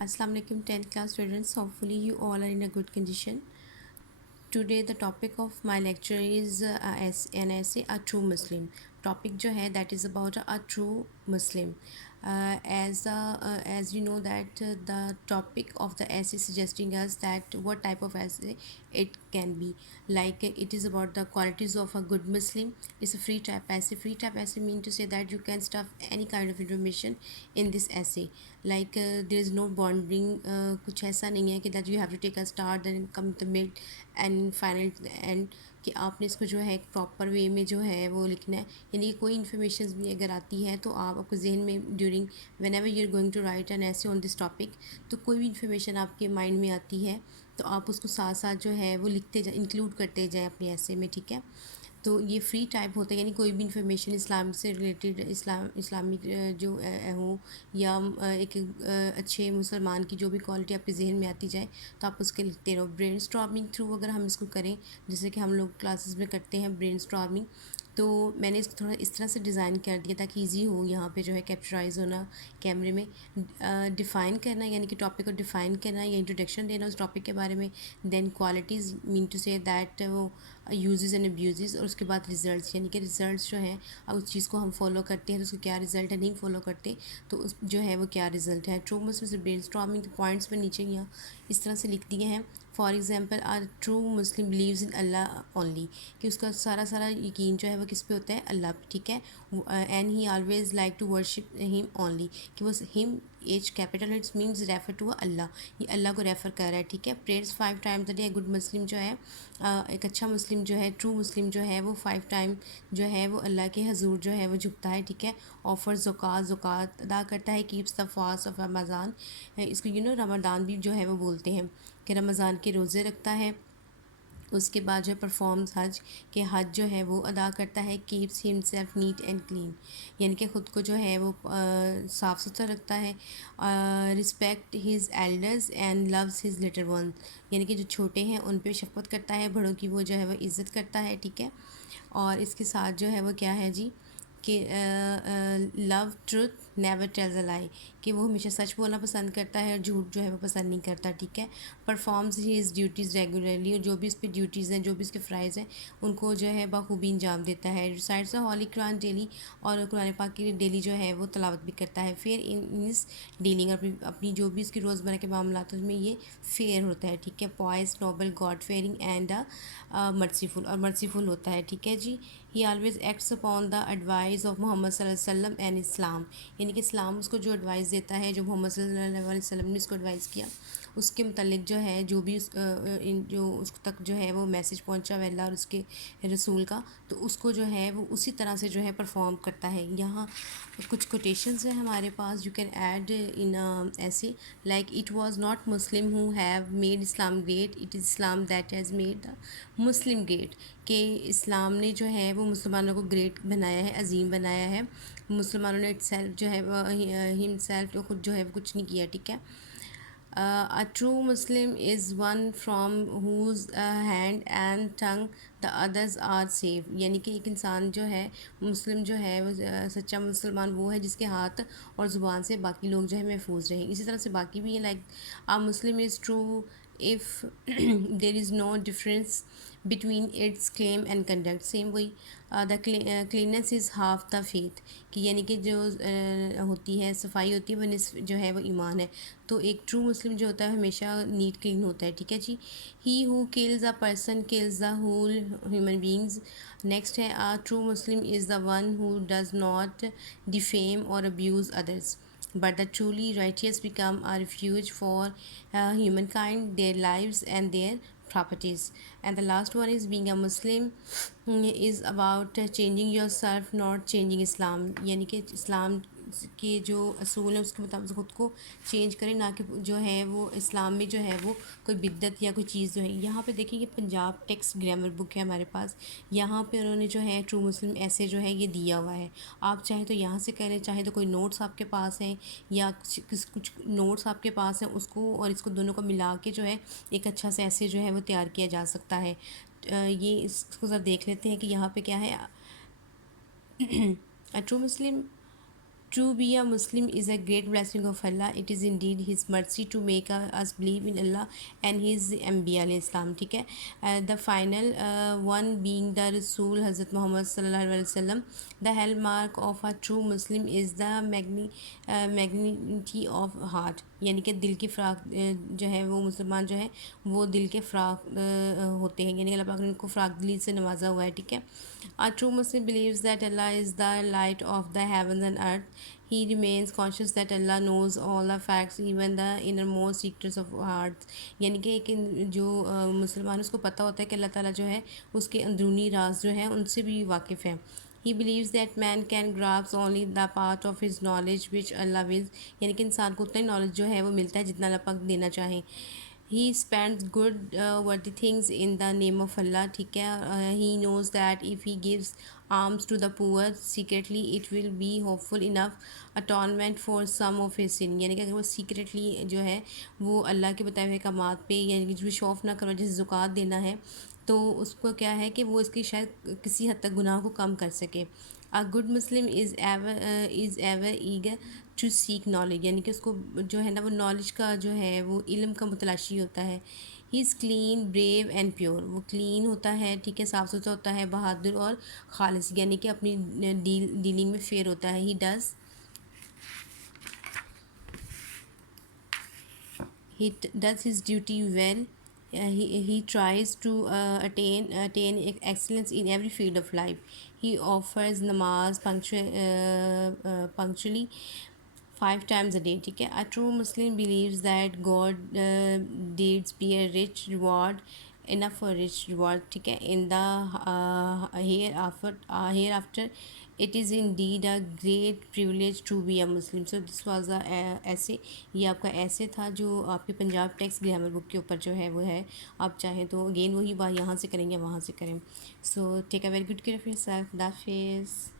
Assalamu alaikum 10th class students. Hopefully you all are in a good condition. Today the topic of my lecture is an essay A True Muslim. Topic जो है that is about a true Muslim. As you know that the topic of the essay suggesting us that what type of essay it can be. Like it is about the qualities of a good Muslim. It's a free type essay. Free type essay mean to say that you can stuff any kind of information in this essay. Like there is no bonding. कुछ ऐसा नहीं है कि that you have to take a start then come to mid and final and कि आपने इसको जो है एक प्रॉपर वे में जो है वो लिखना है। यानी कोई इन्फॉर्मेशन भी अगर आती है तो आप आपको जहन में during whenever you are going to write an essay on this topic, तो कोई भी इन्फॉर्मेशन आपके माइंड में आती है तो आप उसको साथ साथ जो है वो लिखते जाए, इंक्लूड करते जाएँ अपने ऐसे में, ठीक है। तो ये फ्री टाइप होता है, यानी कोई भी इन्फॉर्मेशन इस्लाम से रिलेटेड इस्लामिक जो हो या एक अच्छे मुसलमान की जो भी क्वालिटी आपके जहन में आती जाए तो आप उसके लिखते रहो। ब्रेन स्टॉर्मिंग थ्रू अगर हम इसको करें, जैसे कि हम लोग क्लासेस में करते हैं ब्रेन स्टॉर्मिंग, तो मैंने इसको थोड़ा इस तरह से डिज़ाइन कर दिया ताकि ईजी हो यहाँ पे जो है कैप्चराइज होना कैमरे में। डिफ़ाइन करना यानी कि टॉपिक को डिफ़ाइन करना या इंट्रोडक्शन देना उस टॉपिक के बारे में। Then qualities mean to say that वो यूजेस एंड अब्यूज़, और उसके बाद रिज़ल्ट्स, यानी कि रिज़ल्ट्स जो हैं उस चीज़ को हम फॉलो करते हैं तो उसको क्या रिज़ल्ट है, नहीं फॉलो करते तो उस जो है वो क्या रिज़ल्ट है। ट्रू मुस्लिम से ब्रेन स्टॉर्मिंग पॉइंट्स में नीचे यहाँ इस तरह से लिख दिए हैं। For example are true Muslim believes in Allah only, कि उसका सारा यकीन जो है वो किस पे होता है, अल्लाह पे, ठीक है। And he always like to worship him only, कि वो him H capital it's means refer to Allah, ये अल्लाह को रेफ़र कर रहा है, ठीक है। Prayers 5 times a day. Good Muslim जो है एक अच्छा मुस्लिम जो है, ट्रू मुस्लिम जो है वो 5 टाइम जो है वो अल्लाह के हजूर जो है वो झुकता है, ठीक है। ऑफ़र ज़कात अदा करता है। Keeps the fast of Ramzan, इसको रमज़ान भी जो है वो बोलते हैं कि रमज़ान के रोज़े रखता है। उसके बाद जो है परफॉर्म्स हज, के हज जो है वो अदा करता है। Keeps himself neat and clean, यानी कि ख़ुद को जो है वो साफ़ सुथरा रखता है। Respect his elders and loves his little one, यानी कि जो छोटे हैं उन पे शफ़क़त करता है, बड़ों की वो जो है वो इज़्ज़त करता है, ठीक है। और इसके साथ जो है वो क्या है जी कि love truth never tells a lie, कि वो हमेशा सच बोलना पसंद करता है और झूठ जो है वो पसंद नहीं करता, ठीक है। परफॉर्म्स हिज ड्यूटीज़ रेगुलरली, और जो भी इस पर ड्यूटीज़ हैं, जो भी इसके फ़राइज़ हैं उनको जो है बखूबी अंजाम देता है। Recites the Holi Quran daily, और कुरान पाक की डेली जो है वो तलावत भी करता है। फेयर इन इस डीलिंग, अपनी जो भी इसकी रोज़मर्रा के मामला उसमें ये फेयर होता है, ठीक है। Pious noble god fearing and merciful, और मर्सीफुल होता है, ठीक है जी। He always acts upon the advice of Muhammad सल्लल्लाहु अलैहि वसल्लम एंड इस्लाम, यानी कि इस्लाम उसको जो एडवाइस देता है, जो मोहम्मद सल्लल्लाहु अलैहि वसल्लम ने उसको एडवाइस किया उसके मुतल्लिक जो है जो भी जो उस तक जो है वो मैसेज पहुंचा अल्लाह और उसके रसूल का, तो उसको जो है वो उसी तरह से जो है परफॉर्म करता है। यहाँ कुछ कोटेशंस हैं हमारे पास, यू कैन ऐड इन ऐसे like it was not Muslim who have made Islam great, it is Islam that has made the Muslim great, कि इस्लाम ने जो है वो मुसलमानों को ग्रेट बनाया है, अजीम बनाया है। मुसलमानों ने इटसेल्फ जो है हिमसेल्फ खुद जो है वो कुछ नहीं किया, ठीक है। A true Muslim is one from whose hand and tongue the others are safe, यानी कि एक इंसान जो है मुस्लिम जो है वो सच्चा मुसलमान वो है जिसके हाथ और ज़ुबान से बाकी लोग जो है महफूज रहें। इसी तरह से बाकी भी है, like a Muslim is true if there is no difference between its claim and conduct, same वही the cleanliness is half the faith, कि यानी कि जो होती है सफाई होती है वो निस्फ जो है वो ईमान है। तो एक ट्रू मुस्लिम जो होता है हमेशा नीट क्लीन होता है, ठीक है जी। He who kills a person kills the whole human beings. Next है a true Muslim is the one who does not defame और abuse others, but the truly righteous become a refuge for humankind, their lives and their properties. And the last one is being a Muslim is about changing yourself, not changing Islam, यानी कि इस्लाम के जो असूल हैं उसके मुताबिक ख़ुद को चेंज करें, ना कि जो है वो इस्लाम में जो है वो कोई बिद्दत या कोई चीज़ जो है। यहाँ पे देखिए ये पंजाब टेक्स्ट ग्रामर बुक है हमारे पास, यहाँ पे उन्होंने जो है ट्रू मुस्लिम ऐसे जो है ये दिया हुआ है। आप चाहे तो यहाँ से करें, चाहे तो कोई नोट्स आपके पास हैं या कुछ नोट्स आपके पास हैं उसको और इसको दोनों को मिला के जो है एक अच्छा से ऐसे जो है वो तैयार किया जा सकता है। ये इसको ज़रा देख लेते हैं कि यहाँ पे क्या है। True Muslim To be a Muslim is a great blessing of Allah. It is indeed His mercy to make us believe in Allah and His Anbiya alayhi Islam. ٹھیک ہے. The final one being the Rasul Hazrat Muhammad sallallahu alaihi wasallam. The hallmark of a true Muslim is the magnanimity of heart. یعنی کہ دل کی فراق جو ہے وہ مسلمان جو ہے وہ دل کے فراق ہوتے ہیں، یعنی اللہ پاک نے ان کو فراق دلی سے نوازا ہوا ہے. ٹھیک ہے. A true Muslim believes that Allah is the light of the heavens and earth. He remains conscious that Allah knows all the facts, even the innermost secrets of hearts. یعنی کہ ایک جو مسلمان اس کو پتہ ہوتا ہے کہ اللہ تعالیٰ جو ہے اس کے اندرونی راز جو ہیں ان سے بھی واقف ہے. He believes that man can grasp only the part of his knowledge which Allah wills. یعنی کہ انسان کو اتنا نالج جو ہے وہ ملتا ہے جتنا اللہ پاک دینا چاہیں. He spends good worthy things in the name of Allah. ٹھیک ہے. He knows that if he gives alms to the poor secretly it will be hopeful enough atonement for some of his sin. یعنی کہ اگر وہ secretly جو ہے وہ اللہ کے بتائے ہوئے کامات پہ یعنی کہ جو شو آف نہ کرو، جیسے زکوٰۃ دینا ہے تو اس کو کیا ہے کہ وہ اس کی شاید کسی حد تک گناہ کو کم کر سکے. A good Muslim is ever eager to seek knowledge. یعنی کہ اس کو جو ہے نا وہ نالج کا جو ہے وہ علم کا متلاشی ہوتا ہے. He is clean, brave and pure. وہ کلین ہوتا ہے، ٹھیک ہے، صاف ستھرا ہوتا ہے، بہادر اور خالص، یعنی کہ اپنی ڈیلنگ میں فیئر ہوتا ہے. He does his duty well. He tries to attain excellence in every field of life. He offers namaz punctually 5 times a day. ٹھیک ہے. A true Muslim believes that God deeds be a rich reward, enough for rich reward. ٹھیک ہے. In the hereafter it is indeed a great privilege to be a Muslim. So this was a essay. یہ آپ کا ایسے تھا جو آپ کے پنجاب ٹیکسٹ گرامر بک کے اوپر جو ہے وہ ہے. آپ چاہیں تو اگین وہی بات یہاں سے کریں یا وہاں سے کریں. So take a very good care of yourself. Allah حافظ.